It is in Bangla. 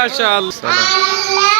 মাশাআল্লাহ।